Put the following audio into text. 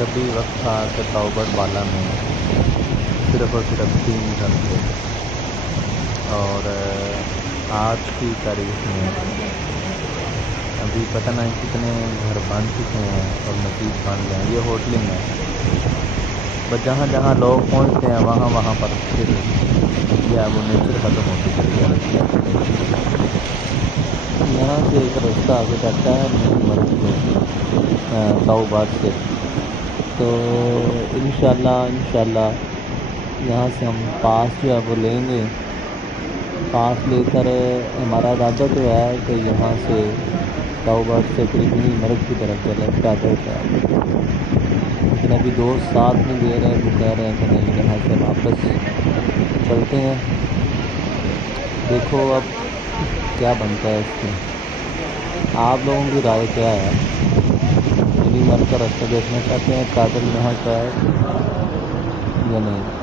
جب بھی وقت تھا کہ تاؤبٹ بالا میں صرف اور صرف 3 گھر تھے، اور آج کی تاریخ میں ابھی پتہ نہیں کتنے گھر بن چکے ہیں اور مزید بن گئے ہیں۔ یہ ہوٹلنگ ہے، بس جہاں جہاں لوگ پہنچتے ہیں وہاں وہاں پر پھر کیا وہ نیچر ختم ہوتی چلی جا رہی ہے۔ یہاں سے ایک رستہ آگے جاتا ہے نئی مرگ میں، تاؤبات سے، تو انشاءاللہ یہاں سے ہم پاس جو ہے وہ لیں گے۔ پاس لے کر ہمارا ارادہ تو ہے کہ یہاں سے تاؤبات سے پھر نئی مرگ کی طرف کا لیفٹ آتا ہے، لیکن ابھی دوست ساتھ نہیں دے رہے، وہ کہہ رہے ہیں کہ نہیں یہاں سے واپس چلتے ہیں۔ دیکھو اب کیا بنتا ہے اس میں، آپ لوگوں کی رائے کیا ہے؟ نئی مرگ کا راستہ دیکھنا چاہتے ہیں قادر یہاں کا ہے یا نہیں؟